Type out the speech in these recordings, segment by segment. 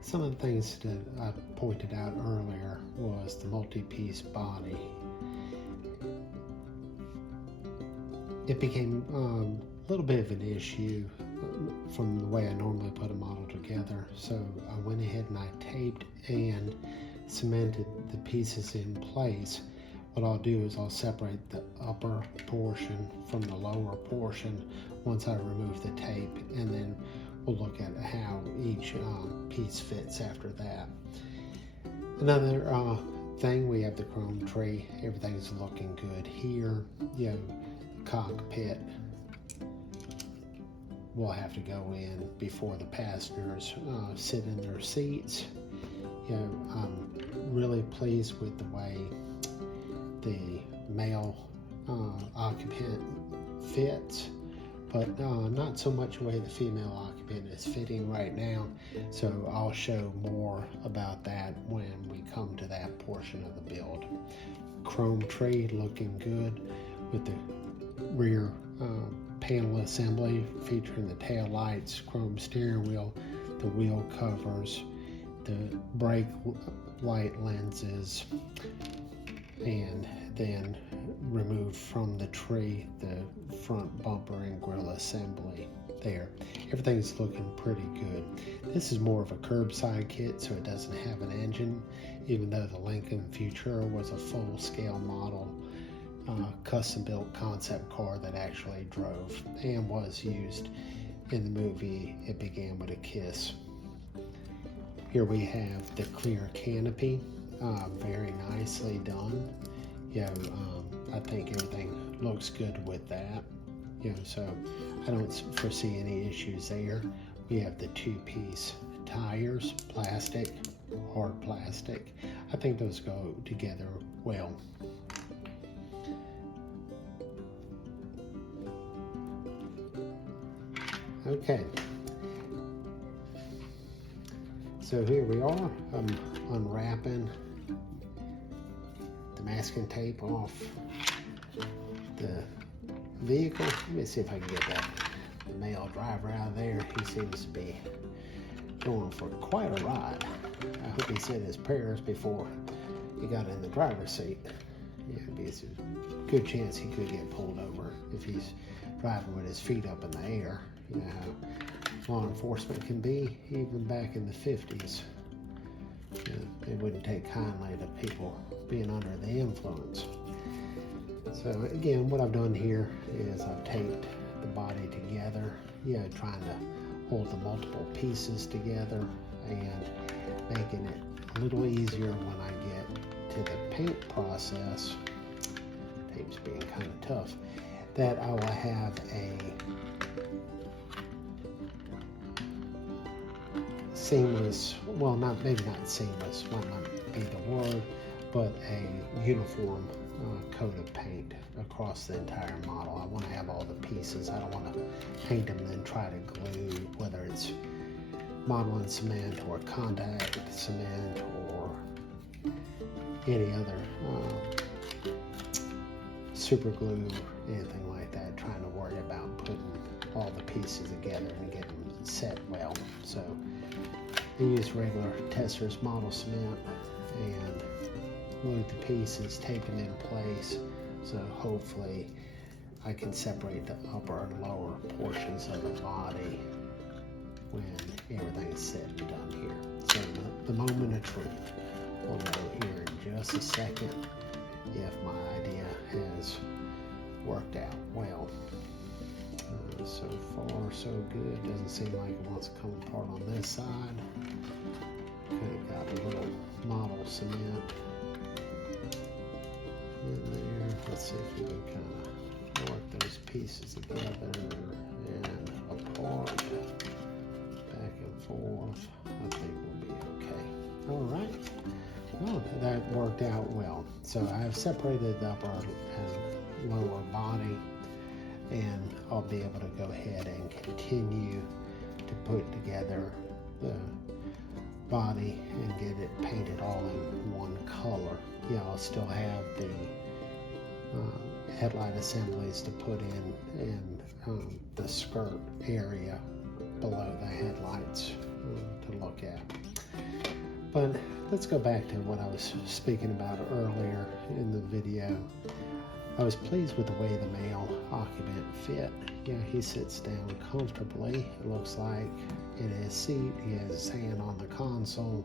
Some of the things that I pointed out earlier was the multi-piece body. It became a little bit of an issue from the way I normally put a model together, so I went ahead and I taped and cemented the pieces in place. What I'll do is I'll separate the upper portion from the lower portion once I remove the tape, and then we'll look at how each piece fits after that. Another thing, we have the chrome tree. Everything's looking good here. You know, the cockpit will have to go in before the passengers sit in their seats. You know, I'm really pleased with the way the male occupant fits, but not so much the way the female occupant is fitting right now. So I'll show more about that when we come to that portion of the build. Chrome tree looking good with the rear panel assembly featuring the tail lights, chrome steering wheel, the wheel covers, the brake light lenses, and then remove from the tree the front bumper and grille assembly there. Everything's looking pretty good. This is more of a curbside kit, so it doesn't have an engine, even though the Lincoln Futura was a full-scale model custom-built concept car that actually drove and was used in the movie It Began with a Kiss. Here we have the clear canopy, very nicely done. You know, I think everything looks good with that. You know, so I don't foresee any issues there. We have the two-piece tires, plastic, hard plastic. I think those go together well. Okay, so here we are. I'm unwrapping the masking tape off the vehicle. Let me see if I can get that male driver out of there. He seems to be going for quite a ride. I hope he said his prayers before he got in the driver's seat. Yeah, there's a good chance he could get pulled over if he's driving with his feet up in the air. You know how law enforcement can be, even back in the 50s. You know, they wouldn't take kindly to people being under the influence. So again, what I've done here is I've taped the body together, you know, trying to hold the multiple pieces together and making it a little easier when I get to the paint process. Tape's being kind of tough. That I will have a seamless, well, maybe not seamless, might not be the word, but a uniform coat of paint across the entire model. I want to have all the pieces. I don't want to paint them and then try to glue, whether it's modeling cement or contact cement or any other super glue, anything like that, trying to worry about putting all the pieces together and getting them set well. So I use regular Tesser's model cement and glue the pieces, tape them in place, so hopefully I can separate the upper and lower portions of the body when everything's said and done here. So the moment of truth, we'll know here in just a second if my idea has worked out well. So far so good. Doesn't seem like it wants to come apart on this side. Okay, got a little model cement in there. Let's see if we can kind of work those pieces together and apart, back and forth. I think we'll be okay. All right. Well, that worked out well. So I've separated the upper and lower body, and I'll be able to go ahead and continue to put together the body and get it painted all in one color. Yeah, I'll still have the headlight assemblies to put in and the skirt area below the headlights to look at. But let's go back to what I was speaking about earlier in the video. I was pleased with the way the male occupant fit. He sits down comfortably, it looks like, in his seat. He has his hand on the console.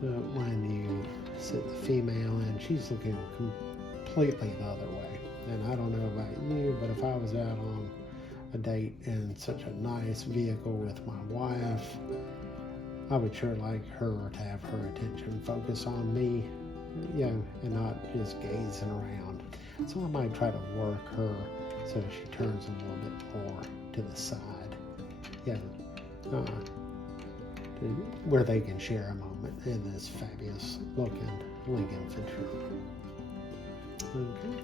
But when you sit the female in, she's looking completely the other way. And I don't know about you, but if I was out on a date in such a nice vehicle with my wife, I would sure like her to have her attention focus on me, and not just gazing around. So I might try to work her so she turns a little bit more to the side, where they can share a moment in this fabulous looking Lincoln Futura. Okay.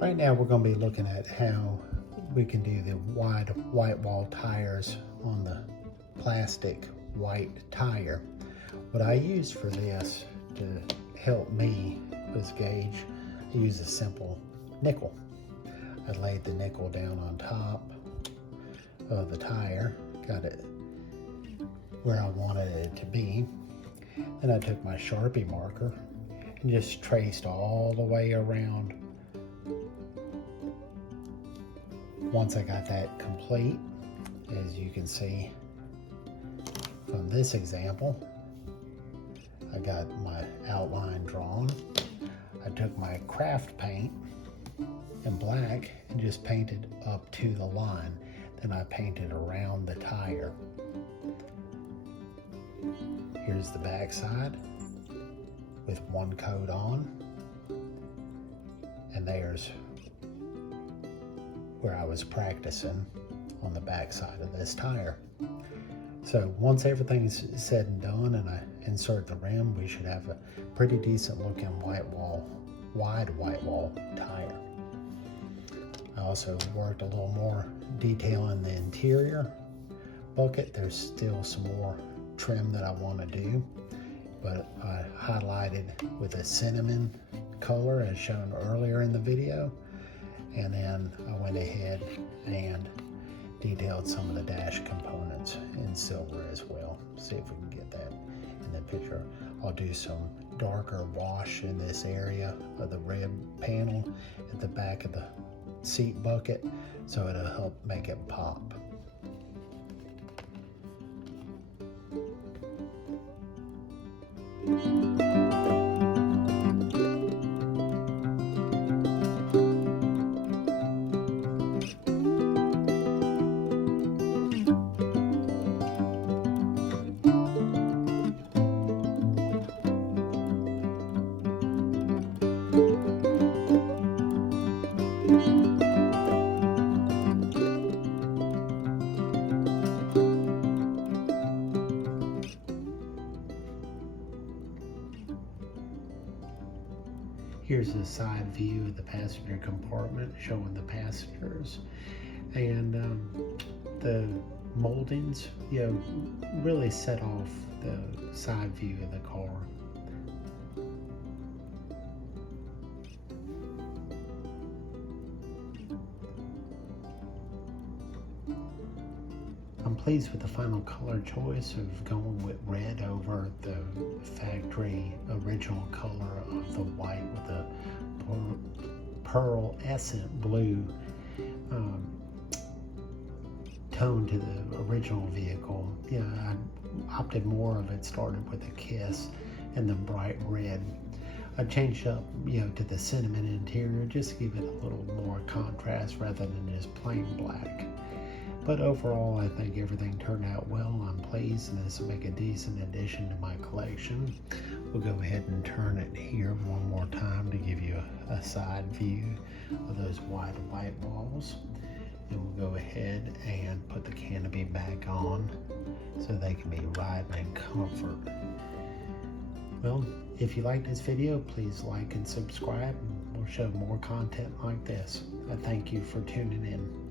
Right now we're going to be looking at how we can do the wide white wall tires on the plastic white tire. What I use for this to help me was gauge, I use a simple nickel. I laid the nickel down on top of the tire, got it where I wanted it to be. Then I took my Sharpie marker and just traced all the way around. Once I got that complete, as you can see from this example, I got my outline drawn. I took my craft paint in black and just painted up to the line. Then I painted around the tire. Here's the back side with one coat on, and there's where I was practicing on the back side of this tire. So once everything's said and done and I insert the rim, we should have a pretty decent looking wide white wall tire. I also worked a little more detail in the interior bucket. There's still some more trim that I want to do, but I highlighted with a cinnamon color as shown earlier in the video. And then I went ahead and detailed some of the dash components in silver as well. See if we can get that in the picture. I'll do some darker wash in this area of the rib panel at the back of the seat bucket, so it'll help make it pop. Here's a side view of the passenger compartment showing the passengers, and the moldings, really set off the side view of the car. I'm pleased with the final color choice of going with red over the factory original color of the white with a pearlescent blue tone to the original vehicle. I opted more of it, started with a kiss and the bright red. I changed up, to the cinnamon interior just to give it a little more contrast rather than just plain black. But overall, I think everything turned out well. I'm pleased, and this will make a decent addition to my collection. We'll go ahead and turn it here one more time to give you a side-by-side view of those wide white walls. Then we'll go ahead and put the canopy back on so they can be riding in comfort. Well, if you like this video, please like and subscribe, and we'll show more content like this. I thank you for tuning in.